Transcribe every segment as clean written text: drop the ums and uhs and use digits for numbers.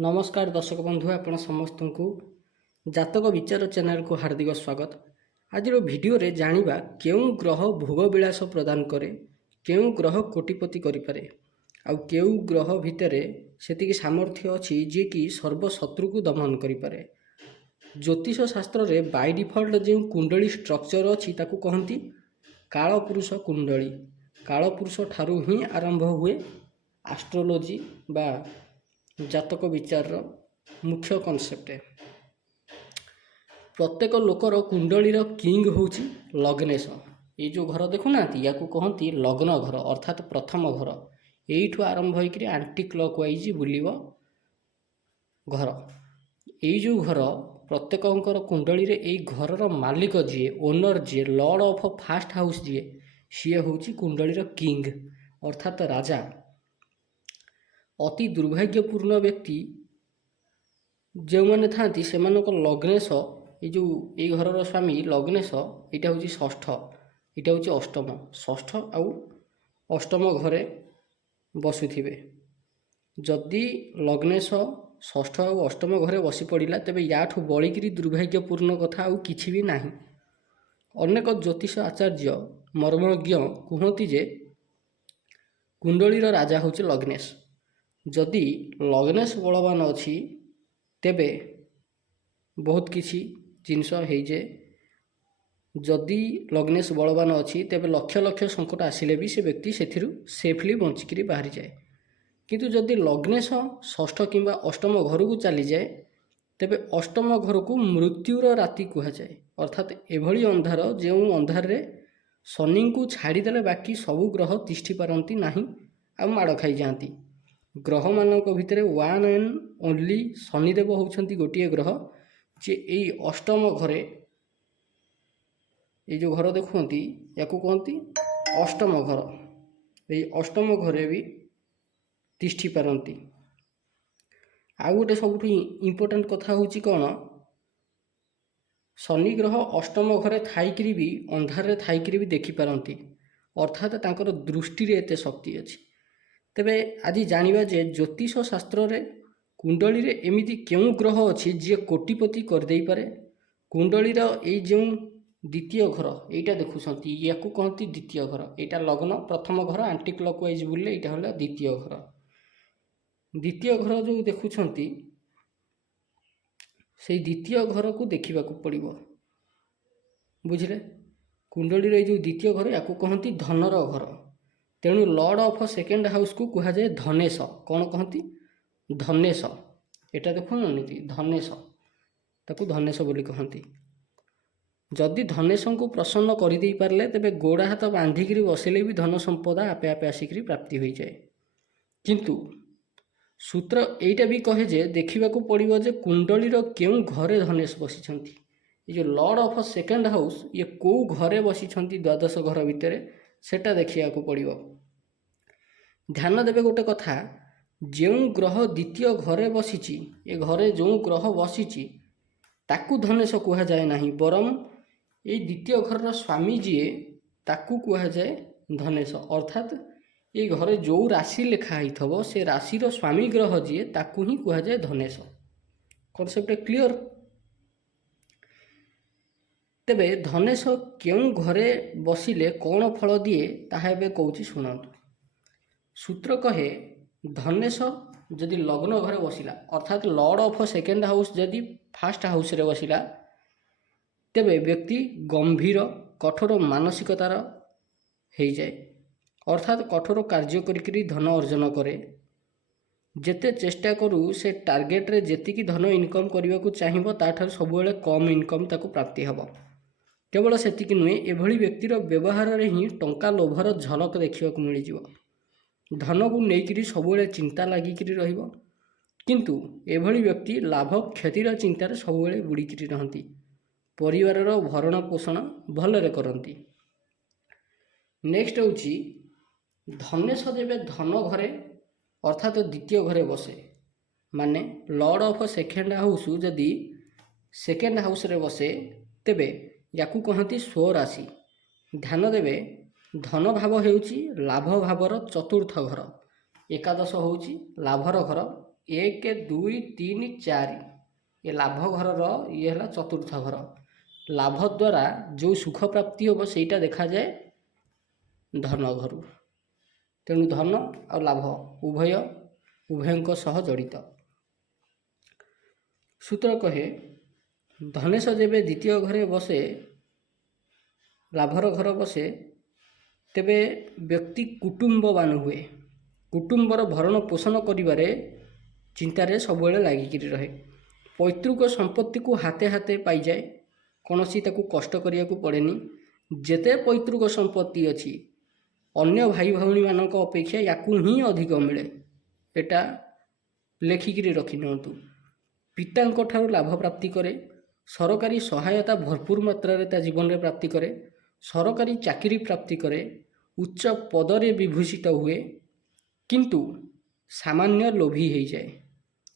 नमस्कार दर्शक बंधु आपण समस्त को जातक विचार चैनल को हार्दिक स्वागत। आज वीडियो रे जानिबा केउं ग्रह भोग विलास प्रदान करे, केउं ग्रह कोटिपति करिपारे आउ केउं ग्रह भितरे सेतिकी सामर्थ्य अछि जे कि सर्व शत्रु को दमन करिपारे। ज्योतिष शास्त्र रे बाय डिफॉल्ट जो कुंडली स्ट्रक्चर अछि ताकू कहंती कालपुरुष कुंडली। कालपुरुष ठारू ही आरंभ हुए एस्ट्रोलॉजी बा जातक विचार मुख्य कॉन्सेप्ट। प्रत्येक लोकर कुंडलीर किंग होची लग्नेश। ये जो घर देखुना या कहती लग्न घर अर्थात प्रथम घर, यू आरंभ होकर आंटी क्लॉक वाइज बुलिब घर। ये जो घर प्रत्येक कुंडली रे यही घर मालिक जी ओनर जी लॉर्ड ऑफ फास्ट हाउस जी सी हूँ कुंडलीर किंग अर्थात राजा। अति दुर्भाग्यपूर्ण व्यक्ति जो मैंने था से लग्नेश ये घर स्वामी लग्नेश यहाँ हूँ षष्ठ, यहाँ हूँ अष्टम। षष्ठ आउ अष्टम घरे बसुथिबे। जदि लग्नेश षष्ठ आउ अष्टम घरे बसी पड़ा तेबे याठू बलिकी दुर्भाग्यपूर्ण कथा आउ किछि भी नाही। अनेक ज्योतिष आचार्य मर्मज्ञ कहती जे कुंडलीर राजा हूँ लग्नेश। जदि लग्नेश बलवान अच्छी तेबे बहुत किसी जिनस होजे। जदि लग्नेश बलवान अच्छी तेबे लक्ष लक्ष संकट आसिले भी से व्यक्ति से सेफली बंचिकी बाहरी जाए। किंतु जदि लग्नेश षष्ठ किंबा अष्टम घर को चली जाए तेबे अष्टम घर को मृत्युर राति कहुए। अर्थात एभली अंधार जो अंधार रे शनि को छाड़ीदेले बाकी सबू ग्रह तिष्ठि पारती नहीं आ माड़ खाई जाती। ग्रह मानक भितर वन एंड ओनली शनिदेव होउछंती गोटे ग्रह जे यही अष्टम घरे ये जो घर देखुंती या कहती अष्टम घर। यही अष्टम घरे भी तिष्ठि पारती। आउ गोटे सब इम्पोर्टेंट कथा हूँ कौन, शनि ग्रह अष्टम घरे थाइकरी भी अंधारे थाइकरी भी देखिपारती। अर्थात तांकर दृष्टि रे एते शक्ति अच्छी। तेबे आज जानिबा जे ज्योतिष शास्त्र रे कुंडली रे एमिति केउं ग्रह अच्छी जे कोटिपति कर देई पारे। कुंडलीर ये जो द्वितीय घर यहाँ देखुंती या कहती द्वितीय घर, यहाँ लग्न प्रथम घर आंटी क्लॉक वाइज बुले यहाँ हला द्वितीय घर। द्वितीय घर जो देखुंती से द्वितीय घर को देखा पड़ो बुझे। कुंडलीर ये जो द्वितीय घर या कहती धनर घर। तेणु लॉर्ड ऑफ सेकेंड हाउस को कह जाए धनेश। कौन कहती धनेश। यहाँ देखुनी धनेश ताकू धनेश बोली कहती। जदि धनेश को प्रसन्न कर दे पारे तेबे गोड़ा हाथ बांधिक बसले भी धन संपदा आपे आपे आसिक प्राप्ति हो जाए। किंतु सूत्र यहीटा भी कहे जे देखा पड़ो जे कुंडलीर केउं घरे धनेश बसी। ये जो लॉर्ड ऑफ सेकेंड हाउस ये कौ घरे बसी द्वादश घर भितर सेटा देखा पड़ो। ध्यान देवे गोटे कथा, जो ग्रह द्वितीय घरे बसी ए घरे जो ग्रह बसी ताकू धनेश कह जाए नहीं, बरम ये द्वितीय घर स्वामी जीए ताकू कह जाए धनेश। अर्थात ये घरे जो राशि लिखाई थबो से राशिर स्वामी ग्रह जीए ताकू ही कह जाए धनेश। Concept clear. तेबे धनेश क्यों घरे बसिले कौन फल दिए ताहा एबे कहूची शुणन्तु। सूत्र कहे धनेश जदि लग्न घरे बसिला अर्थात लॉर्ड ऑफ सेकेंड हाउस जदि फास्ट हाउस रे बसिला तेबे व्यक्ति गंभीर कठोर मानसिकतार हो जाए। अर्थात कठोर कार्य करी धन अर्जन करे। जेते चेष्टा करू से टार्गेट रे जेतिकी धन इनकम करने को चाहिए ताठार सबुबले कम इनकम ताको प्राप्ति हबो। केवल सेतिकी नुहे एभली व्यक्तिर व्यवहार रे ही टंका लोभर झलक देखा मिल जाव। धन को लेकिरी सबुबले चिंता लागिकी रहिबो। किंतु एभली व्यक्ति लाभ क्षतिर चिंतार सबुबले बुड़ीकी रहती। परिवारर भरण पोषण भलरे करती। नेक्स्ट होची धनेश जेबे धन घरे अर्थात द्वितीय घरे बसे माने लॉर्ड ऑफ सेकेंड हाउस जदि सेकेंड हाउस रे बसे तेबे याकू कहती स्वराशि। ध्यान देवे धन भाव हेउची लाभ भावर चतुर्थ घर। एकादश होउची लाभर घर, 1 2 3 4 ये लाभ घर ये है चतुर्थ घर। लाभ द्वारा जो सुख प्राप्ति हम सेटा देखा जाए धन घर। तेणु धन और लाभ उभय उभयों सह जड़ित। सूत्र कहे धनेश जेबे द्वितीय घरे बसे लाभर घर बसे तेबे व्यक्ति कुटुंबवान हुए। कुटुंबर भरण पोषण करिबारे चिंतारे सबुबले लागिकी रहे। पैतृक संपत्ति को हाथे हाथे पाई जाए, कौनसी ताकू कष्ट करिया को पड़ेनी। जेते पैतृक संपत्ति अच्छी अन्य भाई भौणी मानक अपेक्षा याकू ही अधिक मिले। एटा लेखिकी रखि नियंतु। पितांक ठारू लाभ प्राप्ति करे, सरकारी सहायता भरपूर मात्रा ता जीवन में प्राप्ति करे, सरकारी चाकरी प्राप्ति करे, उच्च पदरे विभूषित हुए, किंतु सामान्य लोभी हो जाए।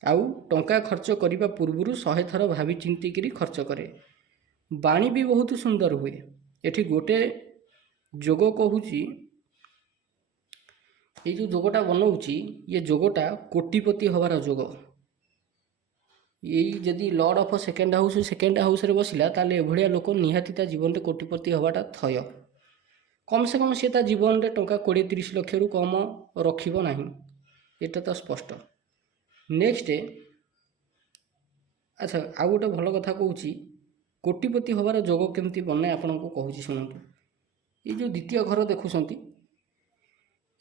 आउ टंका खर्च करने पूर्व 100 थर भावी चिंतिकी खर्च करे। बाणी भी बहुत सुंदर हुए। एठी गोटे जोग कहूची, ये जो जोगटा बनाऊँगी ये जोगटा कोटिपति हबार जोग। यही जदि लॉर्ड ऑफ सेकेंड हाउस रे बसिला ताले एभलिया लोक निहाती ता जीवन में कोटिपति हवाटा थय। कम से कम सी जीवन में टंका 20-30 लाख रु कम रखिब नहीं, एटा तो स्पष्ट। नेक्स्ट अच्छा आउ गोटे भल कथा कहूँ, कोटिपति हबार जोग केमती बने आपन को कहूँ शुणु। ये जो द्वितीय घर देखुंत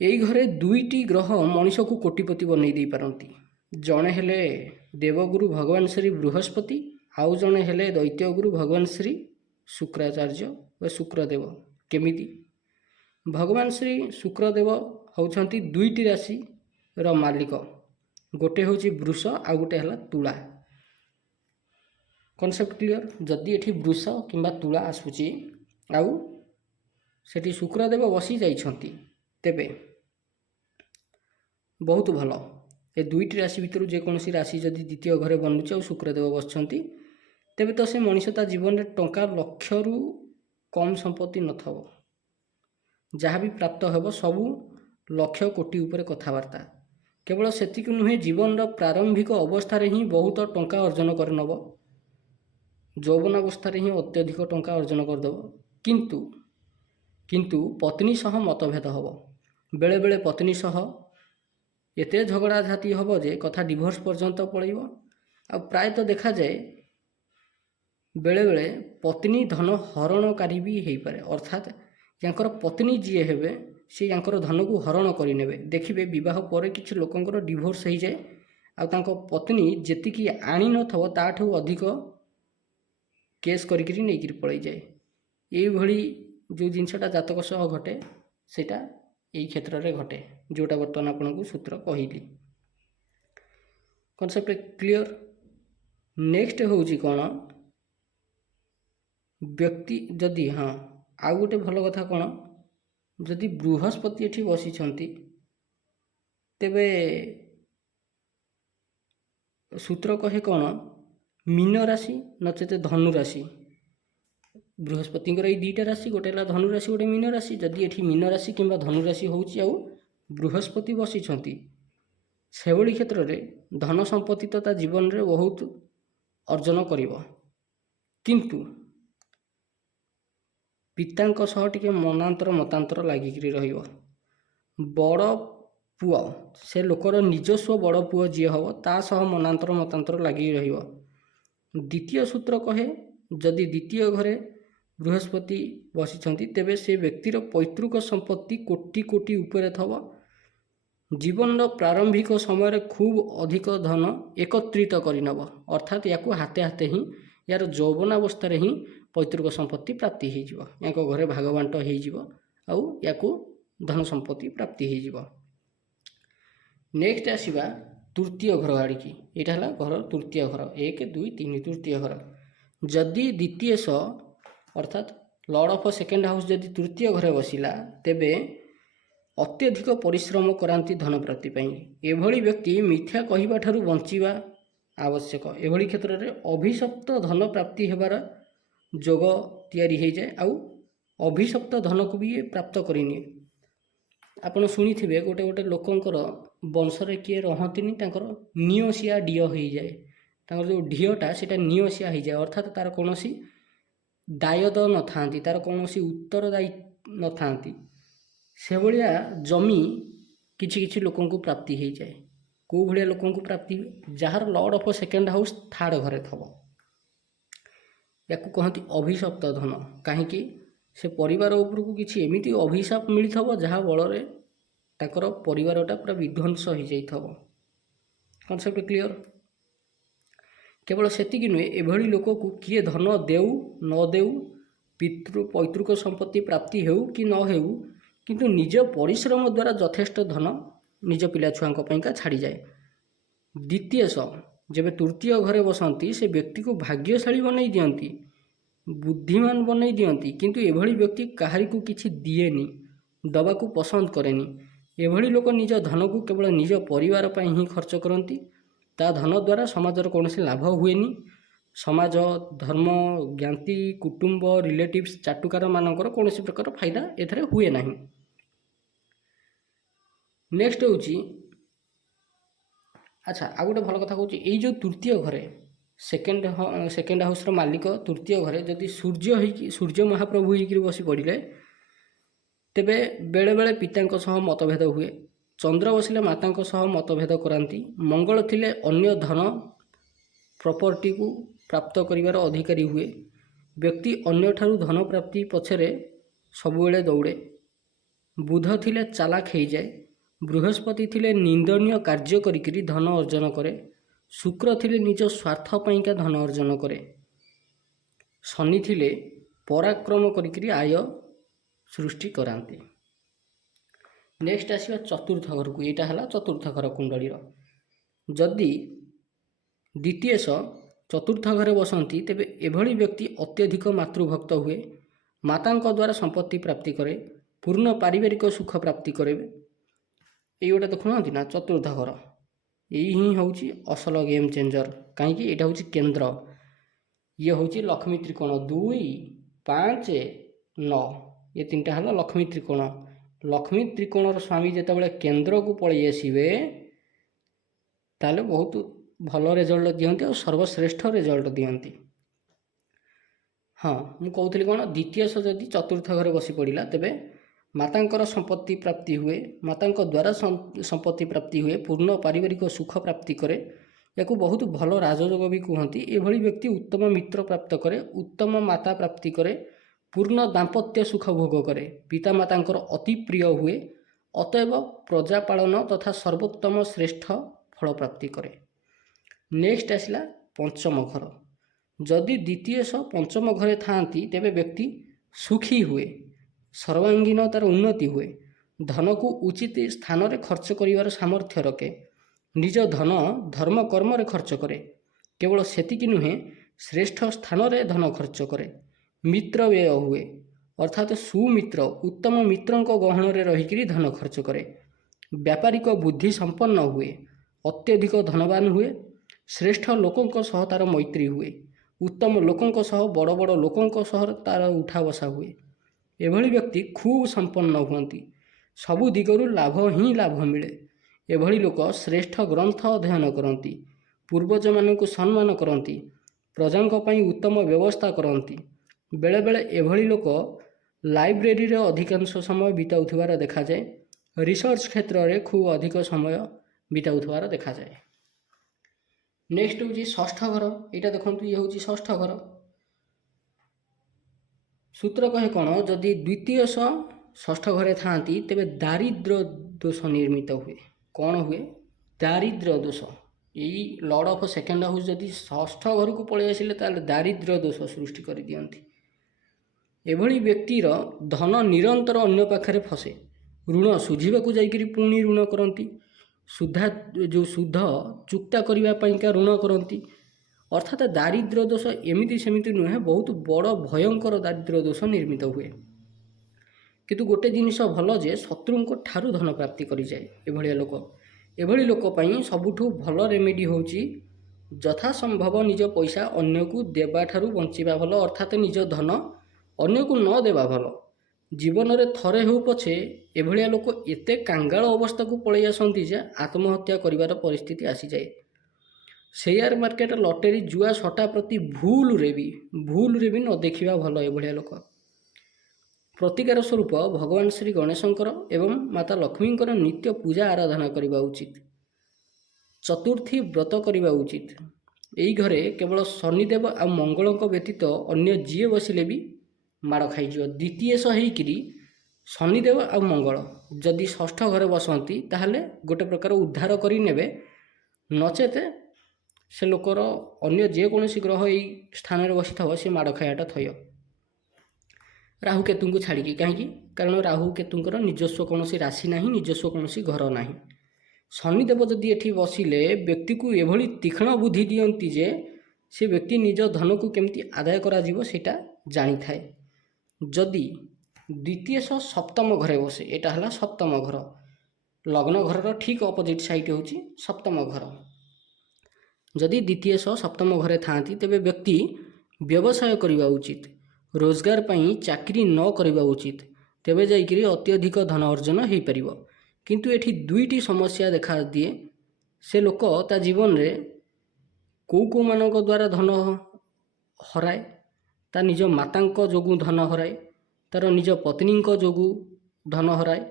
यही घरे 2टी ग्रह मनीष को कोटिपति बनई दे पारती। जड़े हेले देवगुरु भगवान श्री बृहस्पति, आउ जड़े हेले दैत्यगुरु भगवान श्री शुक्राचार्य व शुक्रदेव। केमिति भगवान श्री शुक्रदेव होउछंती 2टी राशि रो मालिक। गोटे होची वृष आउ गोटे हला तुला। Concept clear. जदि एठी वृष किंबा तुला आसुची आउ सेठी शुक्रदेव बसी जाइछंती तेबे बहुत भल। ए 2टी राशि भितर जेकोसी राशि जदि द्वितीय घरे बनूचे और शुक्रदेव बसछंती तेबे तो से मनीष ता जीवन में टंका लक्षरू कम संपत्ति नथब। जहाँ भी प्राप्त होब सबू लक्ष कोटी उपर कथबार्ता। केवल सेतिक नुहे जीवन प्रारंभिक अवस्था ही बहुत टंका अर्जन कर नब, यौवनावस्था ही अत्यधिक टंका अर्जन करदेव। किंतु पत्नी सह मतभेद हम। बेले बेले पत्नी सह एते झगड़ा झाती हम जे कथा डिवोर्स पर्यंत पड़ेब। आ प्रायतः देखा जाए बेले बेले पत्नी धन हरणकारी भी हो पारे। अर्थात यांकर पत्नी जी हेबे से यांकर धन को हरण करने। देखिए विवाह पर किसी लोकंकर डिवोर्स हो जाए आ तांको पत्नी जेतिकी आनी नथव ताठू अधिक केस करिकरी नहीं पड़े जाए। ये भली जो जिनसटा जातक सह घटे सेटा यही क्षेत्र में घटे, जोटा बर्तमान आपन को सूत्र कहली। Concept clear. नेक्स्ट होउची कौन व्यक्ति जदि हाँ आउ गोटे भल कथा कौन जदि बृहस्पति एठी बसिछंती तेबे सूत्र कहे कौन मीन राशि नचेत धनु राशि। बृहस्पति ये 2टा राशि, गोटे धनु राशि गोटे मीन राशि। जदि एठी मीन राशि किंबा धनु राशि होउची आउ बृहस्पति बसिछंती से भली क्षेत्र में धन संपत्ति तो जीवन में बहुत अर्जन करिवो, किंतु पितांक सह टिके मनांतर मतांतर लागिकी रहिवो। बड़ पुआ से लोकर निजस्व बड़ पुआ जी हम ता सह मनांतर मतांतर लगी रहिवो। द्वितीय सूत्र कहे जदि द्वितीय घरे बृहस्पति बसिछंती तेबे से व्यक्तिर पैतृक संपत्ति कोटी कोटी उपरे थव। जीवन प्रारंभिक समय खूब अधिक धन एकत्रित करनब। अर्थात या हाथे हाथे ही यार यौवनावस्था ही पैतृक संपत्ति प्राप्ति हो घरे भागबांट हो या धन संपत्ति प्राप्ति हो। नेक्स्ट आसवा तृतीय घर आड़ की। यहाँ घर तृतीय घर 1 2 3 तृतीय घर। जदि द्वितीय अर्थात लॉर्ड ऑफ सेकेंड हाउस जदि तृतीय घरे बसिला तेबे अत्यधिक परिश्रम करांती धन प्राप्ति पाई। एभली व्यक्ति मिथ्या कहवा ठारू बंचिबा आवश्यक। एभली क्षेत्र में अभिशप्त धन प्राप्ति हेबार जोग तैयारी हो जाए आउ अभिशप्त धन को भी प्राप्त करनी। आपण शुणी थे गोटे गोटे लोकंकर ବଂଶରେ କିଏ ରହନ୍ତିନି, ତାଙ୍କର ନିଅସିଆ ଡିଅ ହେଇଯାଏ। ତାଙ୍କର ଯେଉଁ ଢିଅଟା ସେଇଟା ନିଅସିଆ ହେଇଯାଏ, ଅର୍ଥାତ୍ ତାର କୌଣସି ଦାୟଦ ନଥାନ୍ତି, ତାର କୌଣସି ଉତ୍ତରଦାୟୀ ନଥାନ୍ତି। ସେଭଳିଆ ଜମି କିଛି କିଛି ଲୋକଙ୍କୁ ପ୍ରାପ୍ତି ହେଇଯାଏ। କେଉଁ ଭଳିଆ ଲୋକଙ୍କୁ ପ୍ରାପ୍ତି ହୁଏ? ଯାହାର lord of second house third ଘରେ ଥବ। ୟାକୁ କହନ୍ତି ଅଭିଶପ୍ତ ଧନ। କାହିଁକି? ସେ ପରିବାର ଉପରକୁ କିଛି ଏମିତି ଅଭିଶାପ ମିଳିଥିବ ଯାହା ବଳରେ ତାଙ୍କର ପରିବାରଟା ପୁରା ବିଧ୍ୱଂସ ହେଇଯାଇଥିବ। Concept clear? କେବଳ ସେତିକି ନୁହେଁ, ଏଭଳି ଲୋକକୁ କିଏ ଧନ ଦେଉ ନ ଦେଉ, ପୈତୃକ ସମ୍ପତ୍ତି ପ୍ରାପ୍ତି ହେଉ କି ନ ହେଉ, କିନ୍ତୁ ନିଜ ପରିଶ୍ରମ ଦ୍ୱାରା ଯଥେଷ୍ଟ ଧନ ନିଜ ପିଲାଛୁଆଙ୍କ ପାଇଁକା ଛାଡ଼ିଯାଏ। ଦ୍ୱିତୀୟଶ ଯେବେ ତୃତୀୟ ଘରେ ବସନ୍ତି, ସେ ବ୍ୟକ୍ତିକୁ ଭାଗ୍ୟଶାଳୀ ବନେଇ ଦିଅନ୍ତି, ବୁଦ୍ଧିମାନ ବନେଇ ଦିଅନ୍ତି, କିନ୍ତୁ ଏଭଳି ବ୍ୟକ୍ତି କାହାରିକୁ କିଛି ଦିଏନି, ଦେବାକୁ ପସନ୍ଦ କରେନି। ଏଭଳି ଲୋକ ନିଜ ଧନକୁ କେବଳ ନିଜ ପରିବାର ପାଇଁ ହିଁ ଖର୍ଚ୍ଚ କରନ୍ତି। ତା ଧନ ଦ୍ୱାରା ସମାଜର କୌଣସି ଲାଭ ହୁଏନି। ସମାଜ, ଧର୍ମ, ଜ୍ଞାତି, କୁଟୁମ୍ବ, ରିଲେଟିଭ୍ସ, ଚାଟୁକାରମାନଙ୍କର କୌଣସି ପ୍ରକାର ଫାଇଦା ଏଥିରେ ହୁଏ ନାହିଁ। ନେକ୍ସଟ ହେଉଛି, ଆଚ୍ଛା ଆଉ ଗୋଟେ ଭଲ କଥା କହୁଛି, ଏଇ ଯେଉଁ ତୃତୀୟ ଘରେ ସେକେଣ୍ଡ ହାଉସ୍ର ମାଲିକ ତୃତୀୟ ଘରେ ଯଦି ସୂର୍ଯ୍ୟ ମହାପ୍ରଭୁ ହେଇକିରି ବସି ପଡ଼ିଲେ, ତେବେ ବେଳେବେଳେ ପିତାଙ୍କ ସହ ମତଭେଦ ହୁଏ। ଚନ୍ଦ୍ର ବସିଲେ ମାତାଙ୍କ ସହ ମତଭେଦ କରାନ୍ତି। ମଙ୍ଗଳ ଥିଲେ ଅନ୍ୟ ଧନ ପ୍ରପର୍ଟିକୁ ପ୍ରାପ୍ତ କରିବାର ଅଧିକାରୀ ହୁଏ। ବ୍ୟକ୍ତି ଅନ୍ୟଠାରୁ ଧନ ପ୍ରାପ୍ତି ପଛରେ ସବୁବେଳେ ଦୌଡ଼େ। ବୁଧ ଥିଲେ ଚାଲାକ ହେଇଯାଏ। ବୃହସ୍ପତି ଥିଲେ ନିନ୍ଦନୀୟ କାର୍ଯ୍ୟ କରିକିରି ଧନ ଅର୍ଜନ କରେ। ଶୁକ୍ର ଥିଲେ ନିଜ ସ୍ୱାର୍ଥ ପାଇଁକା ଧନ ଅର୍ଜନ କରେ। ଶନି ଥିଲେ ପରାକ୍ରମ କରିକିରି ଆୟ ସୃଷ୍ଟି କରାନ୍ତି। ନେକ୍ସଟ ଆସିବା ଚତୁର୍ଥ ଘରକୁ। ଏଇଟା ହେଲା ଚତୁର୍ଥ ଘର କୁଣ୍ଡଳୀର। ଯଦି ଦ୍ୱିତୀୟଶ ଚତୁର୍ଥ ଘରେ ବସନ୍ତି, ତେବେ ଏଭଳି ବ୍ୟକ୍ତି ଅତ୍ୟଧିକ ମାତୃଭକ୍ତ ହୁଏ। ମାତାଙ୍କ ଦ୍ୱାରା ସମ୍ପତ୍ତି ପ୍ରାପ୍ତି କରେ। ପୂର୍ଣ୍ଣ ପାରିବାରିକ ସୁଖ ପ୍ରାପ୍ତି କରେ। ଏଇ ଗୋଟେ ଦେଖୁନାହାନ୍ତି ନା ଚତୁର୍ଥ ଘର, ଏଇ ହିଁ ହେଉଛି ଅସଲ ଗେମ୍ ଚେଞ୍ଜର। କାହିଁକି? ଏଇଟା ହେଉଛି କେନ୍ଦ୍ର। ଇଏ ହେଉଛି ଲକ୍ଷ୍ମୀ ତ୍ରିକୋଣ 2, 5, 9। ଏ ତିନିଟା ହେଲା ଲକ୍ଷ୍ମୀ ତ୍ରିକୋଣ। ଲକ୍ଷ୍ମୀ ତ୍ରିକୋଣର ସ୍ୱାମୀ ଯେତେବେଳେ କେନ୍ଦ୍ରକୁ ପଳେଇ ଆସିବେ, ତାହେଲେ ବହୁତ ଭଲ ରେଜଲ୍ଟ ଦିଅନ୍ତି ଆଉ ସର୍ବଶ୍ରେଷ୍ଠ ରେଜଲ୍ଟ ଦିଅନ୍ତି। ହଁ, ମୁଁ କହୁଥିଲି କ'ଣ, ଦ୍ୱିତୀୟଶ ଯଦି ଚତୁର୍ଥ ଘରେ ବସି ପଡ଼ିଲା, ତେବେ ମାତାଙ୍କର ସମ୍ପତ୍ତି ପ୍ରାପ୍ତି ହୁଏ। ମାତାଙ୍କ ଦ୍ୱାରା ସମ୍ପତ୍ତି ପ୍ରାପ୍ତି ହୁଏ। ପୂର୍ଣ୍ଣ ପାରିବାରିକ ସୁଖ ପ୍ରାପ୍ତି କରେ। ୟାକୁ ବହୁତ ଭଲ ରାଜଯୋଗ ବି କୁହନ୍ତି। ଏଭଳି ବ୍ୟକ୍ତି ଉତ୍ତମ ମିତ୍ର ପ୍ରାପ୍ତ କରେ। ଉତ୍ତମ ମାତା ପ୍ରାପ୍ତି କରେ। ପୂର୍ଣ୍ଣ ଦାମ୍ପତ୍ୟ ସୁଖ ଭୋଗ କରେ। ପିତାମାତାଙ୍କର ଅତି ପ୍ରିୟ ହୁଏ। ଅତଏବ ପ୍ରଜାପାଳନ ତଥା ସର୍ବୋତ୍ତମ ଶ୍ରେଷ୍ଠ ଫଳ ପ୍ରାପ୍ତି କରେ। ନେକ୍ସଟ ଆସିଲା ପଞ୍ଚମ ଘର। ଯଦି ଦ୍ୱିତୀୟଶ ପଞ୍ଚମ ଘରେ ଥାଆନ୍ତି, ତେବେ ବ୍ୟକ୍ତି ସୁଖୀ ହୁଏ। ସର୍ବାଙ୍ଗୀନ ତାର ଉନ୍ନତି ହୁଏ। ଧନକୁ ଉଚିତ ସ୍ଥାନରେ ଖର୍ଚ୍ଚ କରିବାର ସାମର୍ଥ୍ୟ ରଖେ। ନିଜ ଧନ ଧର୍ମ କର୍ମରେ ଖର୍ଚ୍ଚ କରେ। କେବଳ ସେତିକି ନୁହେଁ, ଶ୍ରେଷ୍ଠ ସ୍ଥାନରେ ଧନ ଖର୍ଚ୍ଚ କରେ। ମିତ୍ର ବ୍ୟୟ ହୁଏ, ଅର୍ଥାତ୍ ସୁମିତ୍ର ଉତ୍ତମ ମିତ୍ରଙ୍କ ଗହଣରେ ରହିକିରି ଧନ ଖର୍ଚ୍ଚ କରେ। ବ୍ୟାପାରିକ ବୁଦ୍ଧି ସମ୍ପନ୍ନ ହୁଏ। ଅତ୍ୟଧିକ ଧନବାନ ହୁଏ। ଶ୍ରେଷ୍ଠ ଲୋକଙ୍କ ସହ ତାର ମୈତ୍ରୀ ହୁଏ। ଉତ୍ତମ ଲୋକଙ୍କ ସହ, ବଡ଼ ବଡ଼ ଲୋକଙ୍କ ସହ ତାର ଉଠା ବସା ହୁଏ। ଏଭଳି ବ୍ୟକ୍ତି ଖୁବ୍ ସମ୍ପନ୍ନ ହୁଅନ୍ତି। ସବୁ ଦିଗରୁ ଲାଭ ହିଁ ଲାଭ ମିଳେ। ଏଭଳି ଲୋକ ଶ୍ରେଷ୍ଠ ଗ୍ରନ୍ଥ ଅଧ୍ୟୟନ କରନ୍ତି। ପୂର୍ବଜମାନଙ୍କୁ ସମ୍ମାନ କରନ୍ତି। ପ୍ରଜାଙ୍କ ପାଇଁ ଉତ୍ତମ ବ୍ୟବସ୍ଥା କରନ୍ତି। ବେଳେବେଳେ ଏଭଳି ଲୋକ ଲାଇବ୍ରେରୀରେ ଅଧିକାଂଶ ସମୟ ବିତାଉଥିବାର ଦେଖାଯାଏ। ରିସର୍ଚ୍ଚ କ୍ଷେତ୍ରରେ ଖୁବ୍ ଅଧିକ ସମୟ ବିତାଉଥିବାର ଦେଖାଯାଏ। ନେକ୍ସଟ ହେଉଛି ଷଷ୍ଠ ଘର। ଏଇଟା ଦେଖନ୍ତୁ, ଇଏ ହେଉଛି ଷଷ୍ଠ ଘର। ସୂତ୍ର କହେ କ'ଣ, ଯଦି ଦ୍ୱିତୀୟଶ ଷଷ୍ଠ ଘରେ ଥାଆନ୍ତି, ତେବେ ଦାରିଦ୍ର୍ୟ ଦୋଷ ନିର୍ମିତ ହୁଏ। କ'ଣ ହୁଏ? ଦାରିଦ୍ର୍ୟ ଦୋଷ। ଏଇ ଲର୍ଡ଼ ଅଫ୍ ସେକେଣ୍ଡ ହାଉସ୍ ଯଦି ଷଷ୍ଠ ଘରକୁ ପଳେଇ ଆସିଲେ, ତାହେଲେ ଦାରିଦ୍ର୍ୟ ଦୋଷ ସୃଷ୍ଟି କରିଦିଅନ୍ତି। ଏଭଳି ବ୍ୟକ୍ତିର ଧନ ନିରନ୍ତର ଅନ୍ୟ ପାଖରେ ଫସେ। ଋଣ ଶୁଝିବାକୁ ଯାଇକରି ପୁଣି ଋଣ କରନ୍ତି। ସୁଧ ଚୁକ୍ତା କରିବା ପାଇଁକା ଋଣ କରନ୍ତି। ଅର୍ଥାତ୍ ଦାରିଦ୍ର୍ୟ ଦୋଷ ଏମିତି ସେମିତି ନୁହେଁ, ବହୁତ ବଡ଼ ଭୟଙ୍କର ଦାରିଦ୍ର୍ୟ ଦୋଷ ନିର୍ମିତ ହୁଏ। କିନ୍ତୁ ଗୋଟେ ଜିନିଷ ଭଲ ଯେ ଶତ୍ରୁଙ୍କ ଠାରୁ ଧନ ପ୍ରାପ୍ତି କରିଯାଏ ଏଭଳି ଲୋକ ପାଇଁ ସବୁଠୁ ଭଲ ରେମେଡ଼ି ହେଉଛି ଯଥାସମ୍ଭବ ନିଜ ପଇସା ଅନ୍ୟକୁ ଦେବା ଠାରୁ ବଞ୍ଚିବା ଭଲ। ଅର୍ଥାତ୍ ନିଜ ଧନ ଅନ୍ୟକୁ ନ ଦେବା ଭଲ। ଜୀବନରେ ଥରେ ହେଉ ପଛେ ଏଭଳିଆ ଲୋକ ଏତେ କାଙ୍ଗାଳ ଅବସ୍ଥାକୁ ପଳେଇ ଆସନ୍ତି ଯେ ଆତ୍ମହତ୍ୟା କରିବାର ପରିସ୍ଥିତି ଆସିଯାଏ। ସେୟାର ମାର୍କେଟ, ଲଟେରୀ, ଜୁଆ, ସଟା ପ୍ରତି ଭୁଲରେ ବି ନ ଦେଖିବା ଭଲ ଏଭଳିଆ ଲୋକ। ପ୍ରତିକାର ସ୍ୱରୂପ ଭଗବାନ ଶ୍ରୀ ଗଣେଶଙ୍କର ଏବଂ ମାତା ଲକ୍ଷ୍ମୀଙ୍କର ନିତ୍ୟ ପୂଜା ଆରାଧନା କରିବା ଉଚିତ। ଚତୁର୍ଥୀ ବ୍ରତ କରିବା ଉଚିତ। ଏହି ଘରେ କେବଳ ଶନିଦେବ ଆଉ ମଙ୍ଗଳଙ୍କ ବ୍ୟତୀତ ଅନ୍ୟ ଯିଏ ବସିଲେ ବି ମାଡ଼ ଖାଇଯିବ। ଦ୍ୱିତୀୟେଶ ହେଇକିରି ଶନିଦେବ ଆଉ ମଙ୍ଗଳ ଯଦି ଷଷ୍ଠ ଘରେ ବସନ୍ତି ତାହେଲେ ଗୋଟେ ପ୍ରକାର ଉଦ୍ଧାର କରି ନେବେ, ନଚେତ ସେ ଲୋକର ଅନ୍ୟ ଯେକୌଣସି ଗ୍ରହ ଏଇ ସ୍ଥାନରେ ବସିଥିବ ସେ ମାଡ଼ ଖାଇବାଟା ଥୟ। ରାହୁ କେତୁଙ୍କୁ ଛାଡ଼ିକି, କାହିଁକି? କାରଣ ରାହୁ କେତୁଙ୍କର ନିଜସ୍ୱ କୌଣସି ରାଶି ନାହିଁ, ନିଜସ୍ୱ କୌଣସି ଘର ନାହିଁ। ଶନିଦେବ ଯଦି ଏଠି ବସିଲେ ବ୍ୟକ୍ତିକୁ ଏଭଳି ତୀକ୍ଷ୍ଣ ବୁଦ୍ଧି ଦିଅନ୍ତି ଯେ ସେ ବ୍ୟକ୍ତି ନିଜ ଧନକୁ କେମିତି ଆଦାୟ କରାଯିବ ସେଇଟା ଜାଣିଥାଏ। ଯଦି ଦ୍ୱିତୀୟେଶ ସପ୍ତମ ଘରେ ବସେ, ଏଇଟା ହେଲା ସପ୍ତମ ଘର, ଲଗ୍ନ ଘରର ଠିକ୍ ଅପୋଜିଟ୍ ସାଇଟ୍ ହେଉଛି ସପ୍ତମ ଘର। ଯଦି ଦ୍ୱିତୀୟେଶ ସପ୍ତମ ଘରେ ଥାଆନ୍ତି ତେବେ ବ୍ୟକ୍ତି ବ୍ୟବସାୟ କରିବା ଉଚିତ। ରୋଜଗାର ପାଇଁ ଚାକିରି ନ କରିବା ଉଚିତ, ତେବେ ଯାଇକରି ଅତ୍ୟଧିକ ଧନ ଅର୍ଜନ ହୋଇପାରିବ। କିନ୍ତୁ ଏଠି ଦୁଇଟି ସମସ୍ୟା ଦେଖାଦିଏ। ସେ ଲୋକ ତା ଜୀବନରେ କେଉଁମାନଙ୍କ ଦ୍ୱାରା ଧନ ହରାଏ, ତା ନିଜ ମାତାଙ୍କ ଯୋଗୁଁ ଧନ ହରାଏ, ତାର ନିଜ ପତ୍ନୀଙ୍କ ଯୋଗୁଁ ଧନ ହରାଏ,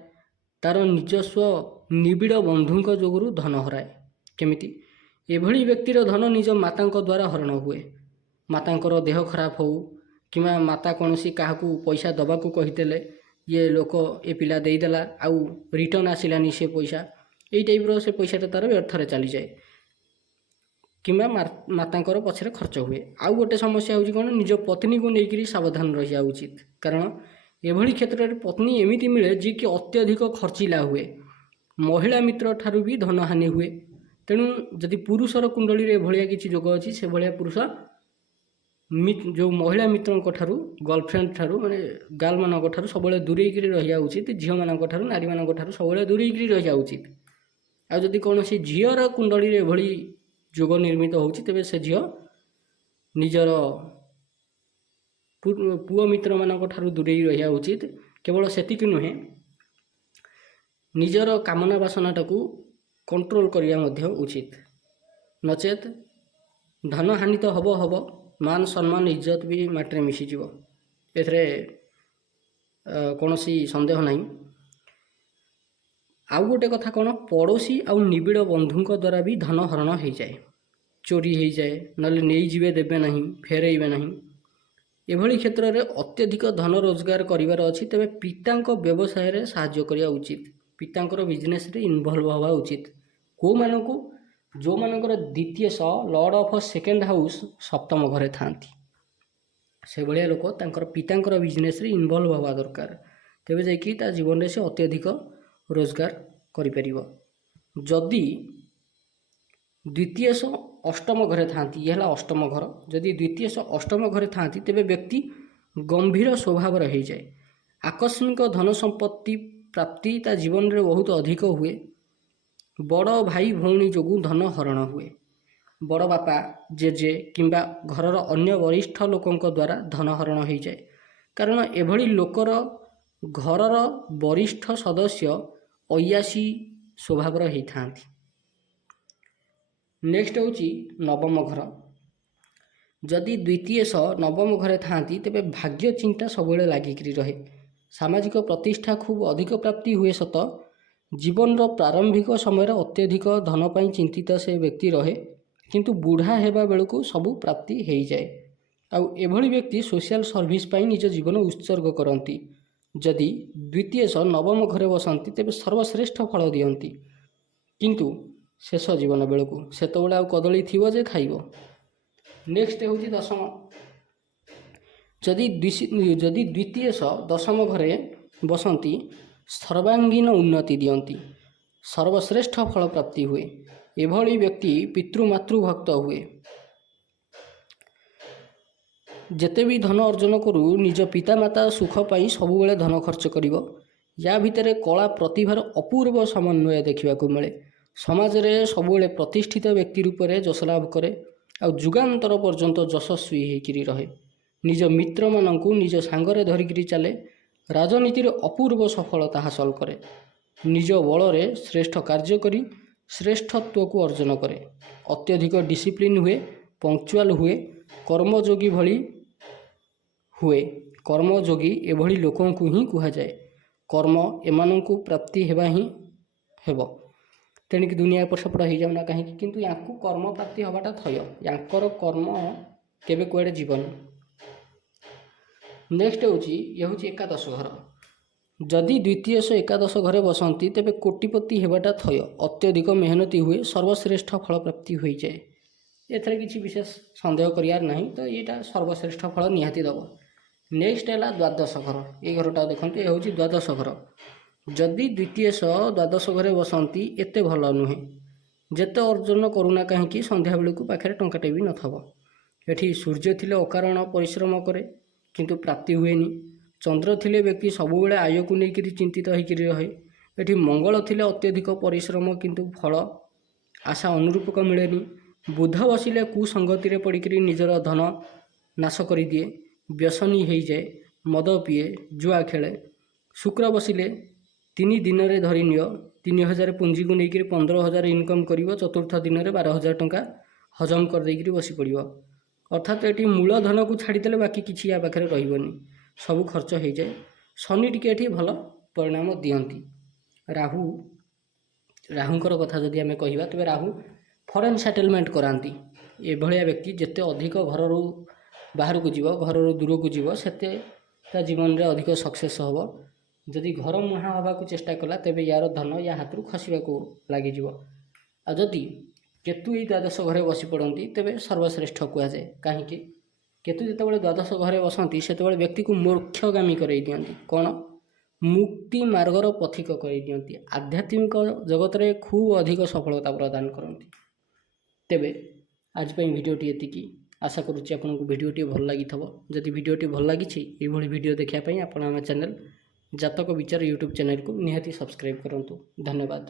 ତାର ନିଜସ୍ୱ ନିବିଡ଼ ବନ୍ଧୁଙ୍କ ଯୋଗୁଁ ଧନ ହରାଏ। କେମିତି? ଏଭଳି ବ୍ୟକ୍ତିର ଧନ ନିଜ ମାତାଙ୍କ ଦ୍ୱାରା ହରଣ ହୁଏ। ମାତାଙ୍କର ଦେହ ଖରାପ ହେଉ କିମ୍ବା ମାତା କୌଣସି କାହାକୁ ପଇସା ଦେବାକୁ କହିଦେଲେ, ଇଏ ଲୋକ ଏ ପିଲା ଦେଇଦେଲା ଆଉ ରିଟର୍ନ ଆସିଲାନି ସେ ପଇସା, ଏଇ ଟାଇପ୍ର ସେ ପଇସାଟା ତାର ବ୍ୟର୍ଥରେ ଚାଲିଯାଏ କିମ୍ବା ମାତାଙ୍କର ପଛରେ ଖର୍ଚ୍ଚ ହୁଏ। ଆଉ ଗୋଟେ ସମସ୍ୟା ହେଉଛି କ'ଣ? ନିଜ ପତ୍ନୀକୁ ନେଇକରି ସାବଧାନ ରହିବା ଉଚିତ। କାରଣ ଏଭଳି କ୍ଷେତ୍ରରେ ପତ୍ନୀ ଏମିତି ମିଳେ ଯିଏକି ଅତ୍ୟଧିକ ଖର୍ଚ୍ଚିଲା ହୁଏ। ମହିଳା ମିତ୍ର ଠାରୁ ବି ଧନହାନି ହୁଏ। ତେଣୁ ଯଦି ପୁରୁଷର କୁଣ୍ଡଳୀରେ ଏଭଳିଆ କିଛି ଯୋଗ ଅଛି, ସେଭଳିଆ ପୁରୁଷ ଯେଉଁ ମହିଳା ମିତ୍ରଙ୍କ ଠାରୁ, ଗର୍ଲଫ୍ରେଣ୍ଡ ଠାରୁ, ମାନେ ଗାର୍ଲମାନଙ୍କ ଠାରୁ ସବୁବେଳେ ଦୂରେଇକରି ରହିବା ଉଚିତ। ଝିଅମାନଙ୍କ ଠାରୁ, ନାରୀମାନଙ୍କ ଠାରୁ ସବୁବେଳେ ଦୂରେଇକରି ରହିବା ଉଚିତ। ଆଉ ଯଦି କୌଣସି ଝିଅର କୁଣ୍ଡଳୀରେ ଏଭଳି ଯୋଗ ନିର୍ମିତ ହେଉଛି, ତେବେ ସେ ଝିଅ ନିଜର ପୁଅ ମିତ୍ରମାନଙ୍କ ଠାରୁ ଦୂରେଇ ରହିବା ଉଚିତ। କେବଳ ସେତିକି ନୁହେଁ, ନିଜର କାମନା ବାସନାଟାକୁ କଣ୍ଟ୍ରୋଲ କରିବା ମଧ୍ୟ ଉଚିତ। ନଚେତ ଧନହାନି ତ ହେବ, ମାନ ସମ୍ମାନ ଇଜ୍ଜତ ବି ମାଟିରେ ମିଶିଯିବ, ଏଥିରେ କୌଣସି ସନ୍ଦେହ ନାହିଁ। ଆଉ ଗୋଟେ କଥା କ'ଣ? ପଡ଼ୋଶୀ ଆଉ ନିବିଡ଼ ବନ୍ଧୁଙ୍କ ଦ୍ୱାରା ବି ଧନ ହରଣ ହୋଇଯାଏ, ଚୋରି ହୋଇଯାଏ, ନହେଲେ ନେଇଯିବେ, ଦେବେ ନାହିଁ, ଫେରାଇବେ ନାହିଁ। ଏଭଳି କ୍ଷେତ୍ରରେ ଅତ୍ୟଧିକ ଧନ ରୋଜଗାର କରିବାର ଅଛି, ତେବେ ପିତାଙ୍କ ବ୍ୟବସାୟରେ ସାହାଯ୍ୟ କରିବା ଉଚିତ। ପିତାଙ୍କର ବିଜନେସରେ ଇନଭଲ୍ଭ ହେବା ଉଚିତ। କେଉଁମାନଙ୍କୁ? ଯେଉଁମାନଙ୍କର ଦ୍ୱିତୀୟେଶ ଲର୍ଡ଼ ଅଫ୍ ସେକେଣ୍ଡ ହାଉସ୍ ସପ୍ତମ ଘରେ ଥାଆନ୍ତି, ସେଭଳିଆ ଲୋକ ତାଙ୍କର ପିତାଙ୍କର ବିଜନେସରେ ଇନଭଲ୍ଭ ହେବା ଦରକାର। ତେବେ ଯାଇକି ତା ଜୀବନରେ ସେ ଅତ୍ୟଧିକ ରୋଜଗାର କରିପାରିବ। ଯଦି ଦ୍ୱିତୀୟେଶ ଅଷ୍ଟମ ଘରେ ଥାଆନ୍ତି, ଇଏ ହେଲା ଅଷ୍ଟମ ଘର, ଯଦି ଦ୍ୱିତୀୟେଶ ଅଷ୍ଟମ ଘରେ ଥାଆନ୍ତି ତେବେ ବ୍ୟକ୍ତି ଗମ୍ଭୀର ସ୍ୱଭାବର ହୋଇଯାଏ। ଆକସ୍ମିକ ଧନ ସମ୍ପତ୍ତି ପ୍ରାପ୍ତି ତା ଜୀବନରେ ବହୁତ ଅଧିକ ହୁଏ। ବଡ଼ ଭାଇ ଭଉଣୀ ଯୋଗୁଁ ଧନ ହରଣ ହୁଏ। ବଡ଼ ବାପା, ଜେଜେ କିମ୍ବା ଘରର ଅନ୍ୟ ବରିଷ୍ଠ ଲୋକଙ୍କ ଦ୍ୱାରା ଧନ ହରଣ ହୋଇଯାଏ। କାରଣ ଏଭଳି ଲୋକର ଘରର ବରିଷ୍ଠ ସଦସ୍ୟ ଅୟାସୀ ସ୍ୱଭାବର ହୋଇଥାନ୍ତି। ନେକ୍ସଟ ହେଉଛି ନବମ ଘର। ଯଦି ଦ୍ୱିତୀୟେଶ ନବମ ଘରେ ଥାଆନ୍ତି ତେବେ ଭାଗ୍ୟ ଚିନ୍ତା ସବୁବେଳେ ଲାଗିକିରି ରହେ। ସାମାଜିକ ପ୍ରତିଷ୍ଠା ଖୁବ୍ ଅଧିକ ପ୍ରାପ୍ତି ହୁଏ ସତ, ଜୀବନର ପ୍ରାରମ୍ଭିକ ସମୟରେ ଅତ୍ୟଧିକ ଧନ ପାଇଁ ଚିନ୍ତିତ ସେ ବ୍ୟକ୍ତି ରହେ, କିନ୍ତୁ ବୁଢ଼ା ହେବା ବେଳକୁ ସବୁ ପ୍ରାପ୍ତି ହୋଇଯାଏ। ଆଉ ଏଭଳି ବ୍ୟକ୍ତି ସୋସିଆଲ ସର୍ଭିସ ପାଇଁ ନିଜ ଜୀବନ ଉତ୍ସର୍ଗ କରନ୍ତି। ଯଦି ଦ୍ୱିତୀୟେଶ ନବମ ଘରେ ବସନ୍ତି ତେବେ ସର୍ବଶ୍ରେଷ୍ଠ ଫଳ ଦିଅନ୍ତି, କିନ୍ତୁ ଶେଷ ଜୀବନ ବେଳକୁ ସେତେବେଳେ ଆଉ କଦଳୀ ଥିବ ଯେ ଖାଇବ। ନେକ୍ସଟ ହେଉଛି ଦଶମ। ଯଦି ଦ୍ୱିତୀୟେଶ ଦଶମ ଘରେ ବସନ୍ତି ସର୍ବାଙ୍ଗୀନ ଉନ୍ନତି ଦିଅନ୍ତି, ସର୍ବଶ୍ରେଷ୍ଠ ଫଳ ପ୍ରାପ୍ତି ହୁଏ। ଏଭଳି ବ୍ୟକ୍ତି ପିତୃମାତୃଭକ୍ତ ହୁଏ। ଯେତେ ବି ଧନ ଅର୍ଜନ କରୁ ନିଜ ପିତାମାତା ସୁଖ ପାଇଁ ସବୁବେଳେ ଧନ ଖର୍ଚ୍ଚ କରିବ। ୟା ଭିତରେ କଳା ପ୍ରତିଭାର ଅପୂର୍ବ ସମନ୍ୱୟ ଦେଖିବାକୁ ମିଳେ। ସମାଜରେ ସବୁବେଳେ ପ୍ରତିଷ୍ଠିତ ବ୍ୟକ୍ତି ରୂପରେ ଯଶ ଲାଭ କରେ, ଆଉ ଯୁଗାନ୍ତର ପର୍ଯ୍ୟନ୍ତ ଯଶସ୍ୱୀ ହୋଇକରି ରହେ। ନିଜ ମିତ୍ରମାନଙ୍କୁ ନିଜ ସାଙ୍ଗରେ ଧରିକିରି ଚାଲେ, ରାଜନୀତିରେ ଅପୂର୍ବ ସଫଳତା ହାସଲ କରେ। ନିଜ ବଳରେ ଶ୍ରେଷ୍ଠ କାର୍ଯ୍ୟ କରି ଶ୍ରେଷ୍ଠତ୍ୱକୁ ଅର୍ଜନ କରେ। ଅତ୍ୟଧିକ ଡିସିପ୍ଲିନ୍ ହୁଏ, ପଙ୍କ୍ଚୁଆଲ୍ ହୁଏ, କର୍ମଯୋଗୀ ଭଳି ହୁଏ। କର୍ମଯୋଗୀ ଏଭଳି ଲୋକଙ୍କୁ ହିଁ କୁହାଯାଏ। କର୍ମ ଏମାନଙ୍କୁ ପ୍ରାପ୍ତି ହେବା ହିଁ ହେବ। ତେଣିକି ଦୁନିଆ ଏପଟ ସେପଟ ହେଇଯାଉନା କାହିଁକି, କିନ୍ତୁ ୟାଙ୍କୁ କର୍ମ ପ୍ରାପ୍ତି ହେବାଟା ଥୟ। ୟାଙ୍କର କର୍ମ କେବେ କୁଆଡ଼େ ଯିବନି। ନେକ୍ସଟ ହେଉଛି ଏକାଦଶ ଘର। ଯଦି ଦ୍ୱିତୀୟଶ ଏକାଦଶ ଘରେ ବସନ୍ତି ତେବେ କୋଟିପତି ହେବାଟା ଥୟ। ଅତ୍ୟଧିକ ମେହନତି ହୁଏ, ସର୍ବଶ୍ରେଷ୍ଠ ଫଳ ପ୍ରାପ୍ତି ହୋଇଯାଏ। ଏଥିରେ କିଛି ବିଶେଷ ସନ୍ଦେହ କରିବାର ନାହିଁ, ତ ଏଇଟା ସର୍ବଶ୍ରେଷ୍ଠ ଫଳ ନିହାତି ଦେବ। ନେକ୍ସଟ ହେଲା ଦ୍ୱାଦଶ ଘର। ଏଇ ଘରଟା ଦେଖନ୍ତୁ, ଏ ହେଉଛି ଦ୍ୱାଦଶ ଘର। ଯଦି ଦ୍ୱିତୀୟଶ ଦ୍ୱାଦଶ ଘରେ ବସନ୍ତି ଏତେ ଭଲ ନୁହେଁ। ଯେତେ ଅର୍ଜନ କରୁନା କାହିଁକି ସନ୍ଧ୍ୟାବେଳକୁ ପାଖରେ ଟଙ୍କାଟେ ବି ନଥିବ। ଏଠି ସୂର୍ଯ୍ୟ ଥିଲେ ଅକାରଣ ପରିଶ୍ରମ କରେ କିନ୍ତୁ ପ୍ରାପ୍ତି ହୁଏନି। ଚନ୍ଦ୍ର ଥିଲେ ବ୍ୟକ୍ତି ସବୁବେଳେ ଆୟକୁ ନେଇକରି ଚିନ୍ତିତ ହୋଇକରି ରହେ। ଏଠି ମଙ୍ଗଳ ଥିଲେ ଅତ୍ୟଧିକ ପରିଶ୍ରମ କିନ୍ତୁ ଫଳ ଆଶା ଅନୁରୂପକ ମିଳେନି। ବୁଧ ବସିଲେ କୁସଙ୍ଗତିରେ ପଡ଼ିକରି ନିଜର ଧନ ନାଶ କରିଦିଏ, ବ୍ୟସନୀ ହେଇଯାଏ, ମଦ ପିଏ, ଜୁଆ ଖେଳେ। ଶୁକ୍ର ବସିଲେ 3 ଦିନରେ ଧରି ନିଅ 3000 ପୁଞ୍ଜିକୁ ନେଇକରି 15000 ଇନକମ୍ କରିବ, ଚତୁର୍ଥ ଦିନରେ 12000 ଟଙ୍କା ହଜମ କରିଦେଇକରି ବସି ପଡ଼ିବ। ଅର୍ଥାତ୍ ଏଠି ମୂଳ ଧନକୁ ଛାଡ଼ିଦେଲେ ବାକି କିଛି ୟା ପାଖରେ ରହିବନି, ସବୁ ଖର୍ଚ୍ଚ ହେଇଯାଏ। ଶନି ଟିକେ ଏଠି ଭଲ ପରିଣାମ ଦିଅନ୍ତି। ରାହୁଙ୍କର କଥା ଯଦି ଆମେ କହିବା ତେବେ ରାହୁ ଫରେନ୍ ସେଟେଲମେଣ୍ଟ କରାନ୍ତି। ଏଭଳିଆ ବ୍ୟକ୍ତି ଯେତେ ଅଧିକ ଘରରୁ ବାହାରକୁ ଯିବ, ଘରରୁ ଦୂରକୁ ଯିବ, ସେତେ ତା ଜୀବନରେ ଅଧିକ ସକ୍ସେସ୍ ହେବ। ଯଦି ଘର ମୁହାଁ ହେବାକୁ ଚେଷ୍ଟା କଲା ତେବେ ୟାର ଧନ ୟା ହାତରୁ ଖସିବାକୁ ଲାଗିଯିବ। ଆଉ ଯଦି କେତୁ ଏଇ ଦ୍ୱାଦଶ ଘରେ ବସି ପଡ଼ନ୍ତି ତେବେ ସର୍ବଶ୍ରେଷ୍ଠ କୁହାଯାଏ। କାହିଁକି? କେତୁ ଯେତେବେଳେ ଦ୍ୱାଦଶ ଘରେ ବସନ୍ତି ସେତେବେଳେ ବ୍ୟକ୍ତିକୁ ମୋକ୍ଷଗାମୀ କରାଇ ଦିଅନ୍ତି। କ'ଣ? ମୁକ୍ତି ମାର୍ଗର ପଥିକ କରିଦିଅନ୍ତି। ଆଧ୍ୟାତ୍ମିକ ଜଗତରେ ଖୁବ୍ ଅଧିକ ସଫଳତା ପ୍ରଦାନ କରନ୍ତି। ତେବେ ଆଜି ପାଇଁ ଭିଡ଼ିଓଟି ଏତିକି। ଆଶା କରୁଛି ଆପଣଙ୍କୁ ଭିଡ଼ିଓଟି ଭଲ ଲାଗିଥିବ। ଯଦି ଭିଡ଼ିଓଟି ଭଲ ଲାଗିଛି ଏଇଭଳି ଭିଡ଼ିଓ ଦେଖିବା ପାଇଁ ଆପଣ ଆମ ଚ୍ୟାନେଲ୍ ଜାତକ ବିଚାର ୟୁଟ୍ୟୁବ୍ ଚ୍ୟାନେଲକୁ ନିହାତି ସବସ୍କ୍ରାଇବ୍ କରନ୍ତୁ। ଧନ୍ୟବାଦ।